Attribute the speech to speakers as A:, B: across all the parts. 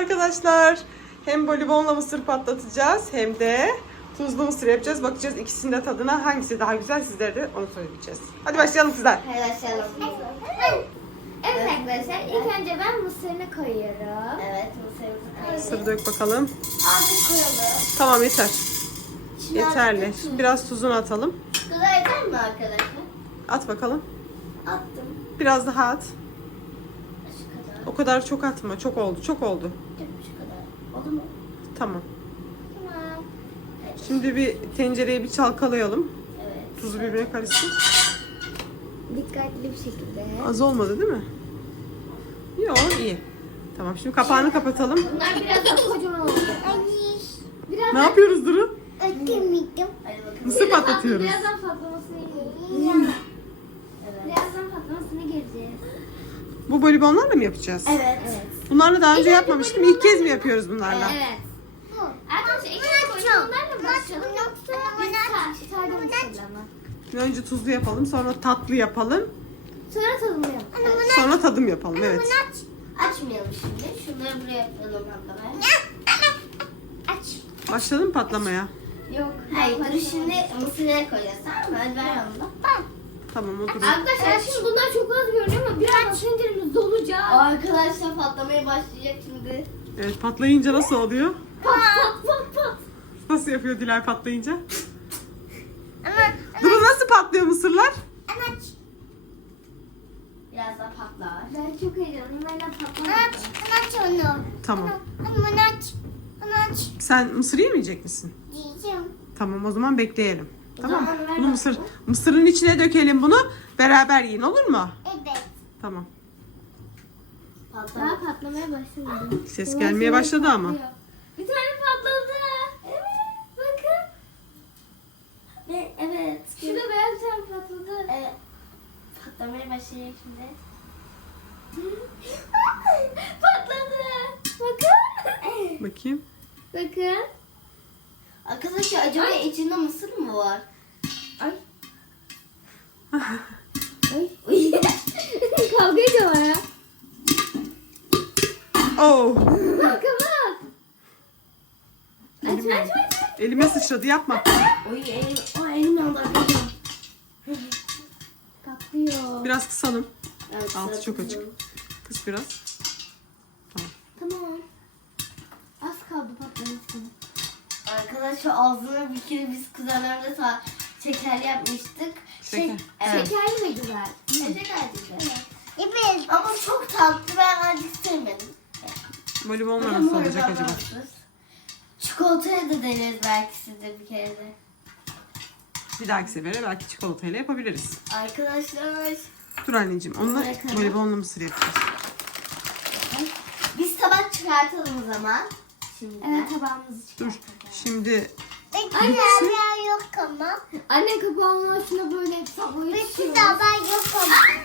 A: arkadaşlar. Hem bolibonla mısır patlatacağız hem de tuzlu mısır yapacağız. Bakacağız ikisinin de tadına hangisi daha güzel, sizlere de onu söyleyeceğiz. Hadi başlayalım kızlar.
B: Hadi başlayalım.
C: Evet arkadaşlar, ilk önce ben mısırını koyuyorum.
B: Evet, mısırımızı koyalım.
A: Mısır dök bakalım.
B: Azıcık koyalım.
A: Tamam, yeter.
B: Şimdi
A: Yeterli.
B: azıcık
A: Şimdi biraz tuzunu atalım.
B: Güzel yeter mi arkadaşlar?
A: At bakalım.
B: Attım.
A: Biraz daha at.
B: Şu kadar.
A: O kadar çok atma. Çok oldu. Çok oldu.
B: Şu kadar. Oldu mu?
A: Tamam.
B: Tamam. Evet.
A: Şimdi bir tencereyi bir çalkalayalım.
B: Evet.
A: Tuzu birbirine karışsın.
C: Dikkatli bir şekilde.
A: Az olmadı değil mi? Yok, iyi. Tamam, şimdi kapağını kapatalım.
C: Bunlar biraz daha kocaman oldu. Biraz
A: Ne yapıyoruz Duru?
C: Ötmeyeceğim.
B: Hadi bakalım.
A: Mısır patlatıyoruz.
C: Birazdan patlamasını göreceğiz.
B: Evet.
C: Birazdan patlamasını göreceğiz.
A: Bu bolibonlarla mı yapacağız?
B: Evet.
A: Bunlarla daha önce yapmamıştım. İlk kez mi yapıyoruz bunlarla?
C: Evet. Arkadaşlar ilk koyunlarla başlayalım yoksa biz tarda mısırla mı?
A: Önce tuzlu yapalım, sonra tatlı yapalım,
C: Sonra tadımlayalım.
A: sonra tadım yapalım. Evet.
B: Açmayalım şimdi. Şunları buraya yapalım abla.
C: Aç.
A: Başladı mı patlamaya?
C: Yok.
B: Hayır, dur şimdi mısırları koyacağız, tamam mı? Hadi ver onu da.
A: Tamam, o durur.
C: Arkadaşlar şimdi bunlar çok az görünüyor ama biraz tenceremiz dolacak.
B: Arkadaşlar patlamaya başlayacak şimdi.
A: Evet, patlayınca nasıl oluyor?
C: Pat pat pat pat.
A: Nasıl yapıyor Dilay patlayınca?
C: Ama
A: Duru, nasıl patlıyor mısırlar?
C: aç.
B: Biraz daha patlar.
C: Ben çok heyecanlıyım. Ben de patlamak. Aç onu.
A: Tamam.
C: Onu aç. Onu aç.
A: Sen mısır yemeyecek misin?
C: Diyeceğim.
A: Tamam, o zaman bekleyelim. Tamam.
C: zaman ver
A: Bunu mısırın içine dökelim bunu. Beraber yiyin, olur mu?
C: Evet.
A: Tamam.
B: Patlar.
C: Daha patlamaya başladı.
A: Ses gelmeye başladı ama.
C: Bir tane patladı. Evet. Bakın.
B: Evet.
C: Şurada beyaz bir tane patladı.
B: Evet. Patlamaya başlayacak şimdi.
C: Patladı. Bakın.
A: Bakayım.
C: Bakın.
B: Arkadaşlar acaba içinde mısır mı var?
C: Ay. Ay. Kavga ediyorlar ya.
A: Oh.
C: Bak bak. Aç aç aç.
A: Elime sıçradı, yapma.
B: Oy elim yandı arkadaşlar.
C: Patlıyor.
A: Biraz kısalım.
B: Evet,
A: Altı
B: sıra
A: çok
B: kızım.
A: açık. Kıs biraz.
C: Tamam. Az kaldı patlamasına.
B: Arkadaşlar ağzına bir kere biz kuzenlerimle şekerli yapmıştık.
A: Şeker.
B: Evet.
C: Şekerli mi güzel?
B: Şeker güzel.
C: Evet.
B: Ama çok tatlı, ben azıcık sevmedim.
A: Bolibonla nasıl olacak acaba?
B: Çikolataya da deneriz belki siz de bir kere de.
A: Bir dahaki sefere belki çikolatayla yapabiliriz.
B: Arkadaşlar
A: Dur anneciğim, onunla
B: Bırakalım.
A: bolibonla mısır yapacağız.
B: biz tabak çıkartalım o zaman. Şimdi.
C: Evet tabağımızı
A: Dur,
C: çıkartalım.
A: şimdi
C: Anne yok ama. Anne kapağının başına böyle tabağı düşüyor. Tabağı yok ama.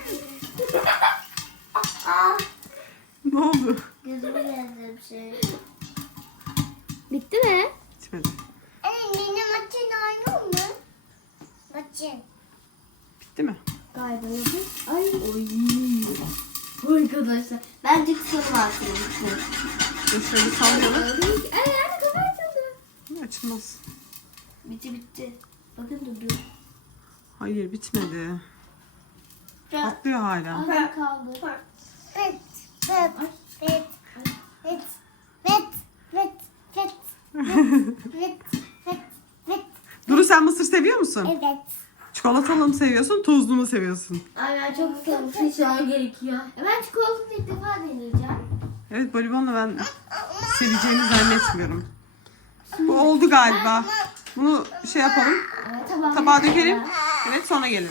A: ne oldu?
B: Gözüme geldi bir şey.
C: Bitti mi?
A: Bitmedi.
C: Anne benim maçın aynı mı? Maçın.
A: Bitti mi?
C: Galiba yapın. Ay.
B: Oy. Arkadaşlar bence kısalım artık.
A: Dur şöyle sallayalım.
C: Ay anne kapağı açıldı.
A: Açılmaz.
B: Bitti. Bakın dur.
A: Hayır, bitmedi. Patlıyor hala.
C: Az bir kaldı. Evet. Evet. Evet. Evet. Evet. Evet. Evet. Evet. Evet. Evet.
A: Duru, sen mısır seviyor musun?
C: Evet.
A: Çikolatalı mı seviyorsun, tuzlu mu seviyorsun?
B: Ay ben çok kısalım. Şu an gerekiyor.
C: Ben çikolatanı ilk defa deneyeceğim.
A: Evet, bolibonla ben seveceğini zannetmiyorum. Bu oldu galiba. Bunu şey yapalım. Tabağa dökelim. Evet, sonra gelelim.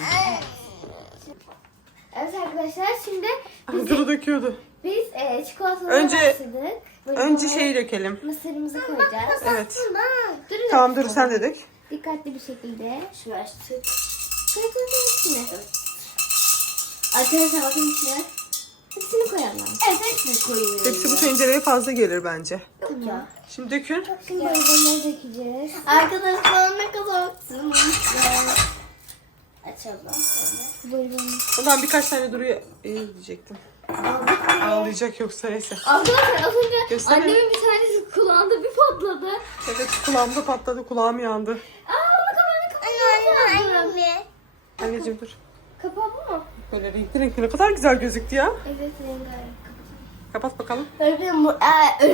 C: Evet arkadaşlar şimdi
A: Duru döküyordu.
C: biz çikolatalara
A: Önce-
C: başladık. Böyle
A: Önce şeyi dökelim.
C: mısırımızı koyacağız.
A: Evet.
C: Durun.
A: Tamam Duru, sen de dök.
C: Dikkatli bir şekilde.
B: Şunu açtık.
C: Koy koy koy hepsini.
B: Arkadaşlar bakın içine.
C: Hepsini koyalım.
B: Evet hepsini koyuyoruz.
A: Hepsi bu tencereye fazla gelir bence.
B: Yok ya.
A: Şimdi dökün.
C: Şimdi böyle bunları dökeceğiz.
B: Arkadaşlar ne kadar güzel. Açalım.
C: Buyurun.
A: Ondan birkaç tane Duru'ya diyecektim.
B: Aldık.
A: Ağlayacak yoksa neyse.
B: Arkadaşlar az önce
A: Göster.
B: annemin bir tanesi kulağında bir patladı.
A: Evet kulağımda patladı, kulağım yandı.
B: Onu kapağını
C: Anne.
A: Anneciğim dur.
B: Kapağı bu mu?
A: Böyle renkli renkli ne kadar güzel gözüktü ya.
B: Evet rengarenk.
A: Kapat bakalım.
B: Öğretmenim bu...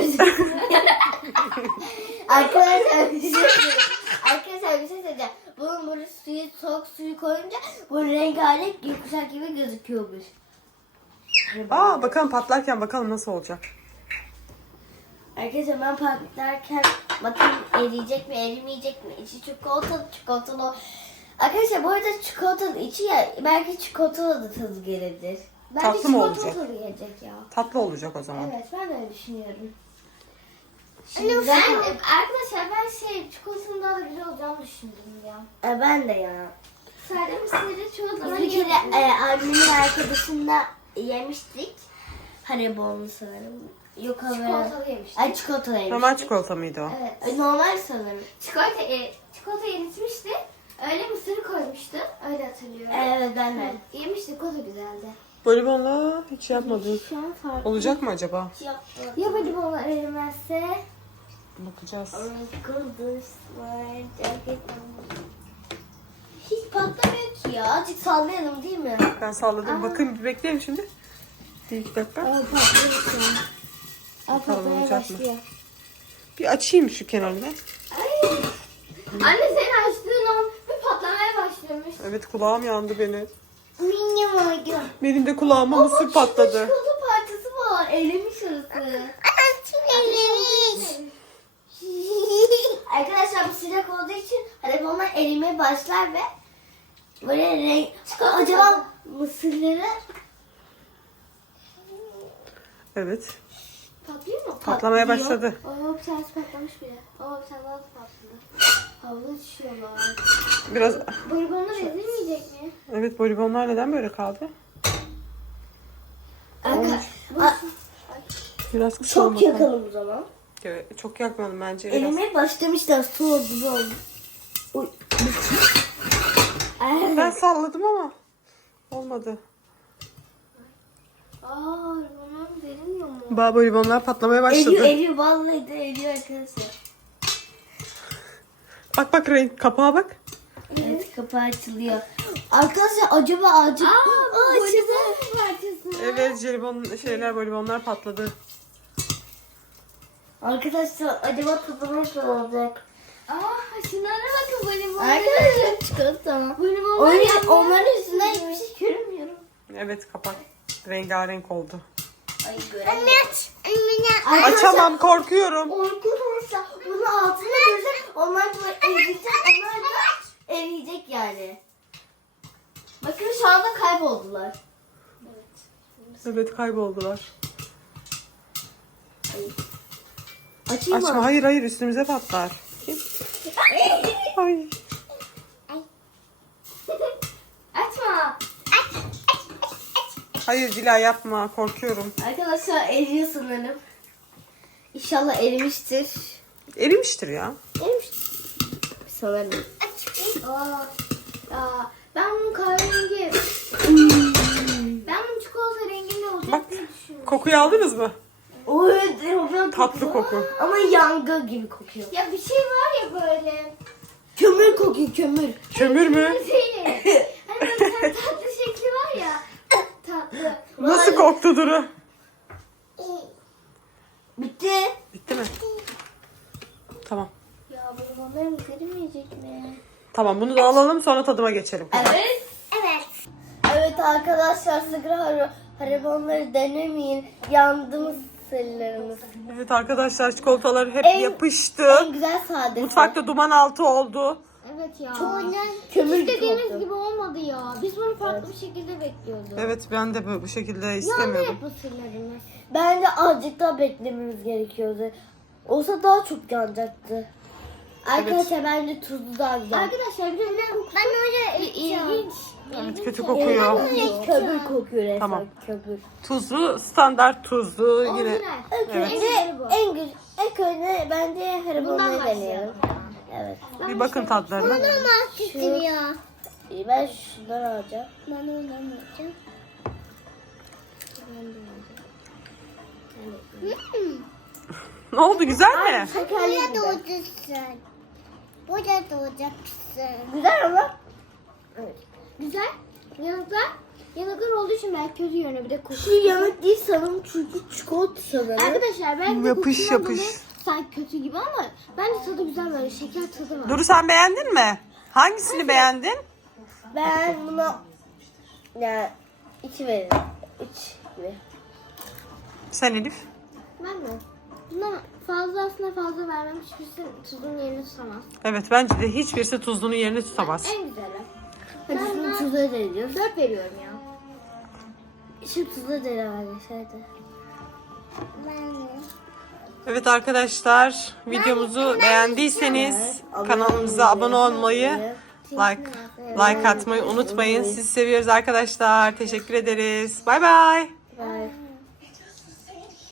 B: Arkadaşlar bir şey söyleyeyim. Arkadaşlar bir şey söyleyeceğim. Bunun böyle suyu, soğuk suyu koyunca bu rengarenk gökkuşak gibi gözüküyormuş.
A: Aa bakalım patlarken bakalım nasıl olacak.
B: Arkadaşlar ben patlarken bakın eriyecek mi erimeyecek mi? İçi çikolatalı. Arkadaşlar bu arada çikolatalı içi ya belki çikolatalı da tadı gelebilir. Bence
A: Tatlı mı olacak?
B: çikolatalı gelecek ya.
A: Tatlı olacak o zaman.
B: Evet ben de öyle düşünüyorum. Şimdi arkadaşlar ben çikolatanın daha da güzel olacağını düşündüm ya. Ben de ya. Sade mısırı çoğu zaman bir kere annemin arkadaşında yemiştik. Haribo'nu sanırım. Yok ama. Çikolatalı yemiştik. Ay çikolatalı yemiştik.
A: Normal çikolata mıydı o?
B: Evet. Normal sanırım. Çikolata eritmişti. Öyle mısırı koymuştu. Öyle hatırlıyorum. Evet ben de. Yemiştik o da güzeldi.
A: Bonibonla hiç yapmadık.
B: Şu an farklı.
A: Olacak mı acaba?
B: Ya bonibonlar erimezse?
A: Bakacağız.
B: Hiç patlamıyor ki ya. Azıcık sallayalım değil mi?
A: Ben salladım. Bakın bir bekleyin şimdi. Bir iki dakika.
B: Patlıyor.
A: Patlamaya
B: Patlamaya başlıyor.
A: Bir açayım şu kenarını.
B: Ay. Anne sen açtığın an bir patlamaya başlamış.
A: Evet kulağım yandı benim.
C: Minyon oldu.
A: Benim de kulağıma mısır patladı.
B: Çikolata parçası var. Elemiş orası.
C: Açmayalım.
B: Arkadaşlar bu sıcak olduğu için hani onlar erimeye başlar ve böyle renk... Acaba mısırları
A: Evet.
B: patlıyor mu?
A: Patlamaya
B: Patlıyor.
A: başladı.
B: Bir tanesi patlamış bile. Bir tane daha patladı. Havlu düşüyorlar.
A: Biraz
B: Bonibonlar ezilmeyecek mi?
A: evet bonibonlar neden böyle kaldı? Olmuş. Biraz kısa
B: Çok
A: olmasın.
B: yakalım o zaman.
A: Evet, çok yakmadım bence biraz.
B: Erimeye başlamışlar. Soğudu oldu. Uy.
A: Ben salladım ama olmadı.
B: Bonibonlar verilmiyor mu?
A: Bonibonlar patlamaya başladı.
B: Eriyor. Vallahi de eriyor arkadaşlar.
A: Bak renk kapağa bak.
B: Evet kapağı açılıyor. Arkadaşlar acaba acaba bonibon parçası.
A: Evet jelibon bonibonlar patladı.
B: Arkadaşlar acaba tadı nasıl olacak? Şunlara bakın bonibonlar. Arkadaşlar çikolata. Bonibonlar onların üstünden hiçbir şey görmüyorum.
A: Evet kapak rengarenk oldu.
B: Ay
C: Anne aç. Anne.
A: Açamam korkuyorum.
B: Arkadaşlar bunu altına göreceğiz. Onlar da eriyecek. Onlar da eriyecek yani. Bakın şu anda kayboldular.
A: Evet kayboldular.
B: Açayım
A: Açma
B: mı?
A: hayır üstümüze patlar. Ay.
B: Açma.
A: Hayır Dila yapma korkuyorum.
B: Arkadaşlar eriyor sanırım. İnşallah erimiştir.
A: Erimiştir ya.
B: Erimiştir. Sanırım. Ben bunun kahverengi... ben bunun çikolata renginde olacak
A: Bak
B: diye düşünüyorum.
A: kokuyu aldınız mı?
B: Evet,
A: Tatlı koku.
B: Ama yangın gibi kokuyor.
C: Ya bir şey var ya böyle.
B: Kömür kokuyor, kömür.
A: Kömür mü?
C: Şey. Hani böyle bir tane tatlı şekli var ya. Tatlı.
A: Nasıl koktu Duru?
B: Bitti.
A: Bitti mi? Tamam.
C: Ya bonibonlarım verilmeyecek mi?
A: Tamam bunu da alalım sonra tadıma geçelim.
B: Evet.
C: Evet.
B: Evet arkadaşlar sigara haribonları denemeyin. Yandı mısırlarımız.
A: Evet arkadaşlar çikolatalar hep
B: En
A: yapıştı.
B: güzel sadesi.
A: Mutfakta duman altı oldu.
C: Evet ya.
B: kömür
C: İstediğimiz
B: koktu.
C: gibi olmadı ya. Biz bunu farklı bir şekilde bekliyorduk.
A: Evet ben de bu şekilde
C: Yandı
A: istemiyordum.
C: hep mısırlarımız.
B: Bence azıcık daha beklememiz gerekiyordu. Olsa daha çok yanacaktı. Arkadaşlar bence tuzlu daha güzel.
C: Arkadaşlar bir de ben öyle ilginç.
A: Evet kötü kokuyor.
B: Kömür kokuyor resmen.
A: Tamam.
B: Kömür.
A: Tuzlu standart tuzlu yine.
C: Orijinal.
A: Evet.
B: En güzel. İlk önce bence
C: Bundan
B: haribonları
C: başlayalım.
B: deneyelim. Evet.
A: Bir bakın tadlarına.
C: Mahvettim ya.
B: Ben şundan alacağım.
C: Ben de ondan alacağım.
A: Ne oldu, güzel mi?
C: Buraya doğacaksın. Buraya doğacaksın.
B: Güzel ama. Evet. Güzel. Yanıklar olduğu için belki kötü yönü bir de kokusu. Şu yanık değil sanırım çünkü çikolata sanırım. Arkadaşlar belki de
A: Yapış
B: kokusundan
A: yapış.
B: dolayı sanki kötü gibi ama bence tadı güzel, böyle şeker tadı var.
A: Duru, sen beğendin mi? Hangisini beğendin?
B: Ben buna yani 2 veririm. 3 gibi.
A: Sen Elif?
B: Ben mi? Buna aslında fazla vermem. Hiçbirisi tuzun yerini tutamaz.
A: Evet, bence de hiçbirisi tuzlunun yerini tutamaz.
B: En güzeli. Hadi şunu tuzu ödeyeceğiz. 4 veriyorum ya. Şu tuzu ödeyelim arkadaşlar.
C: Ben de.
A: Evet arkadaşlar, videomuzu beğendiyseniz kanalımıza abone olmayı, like atmayı unutmayın. Sizi seviyoruz arkadaşlar. Teşekkür ederiz. Bay bay.
B: Bye.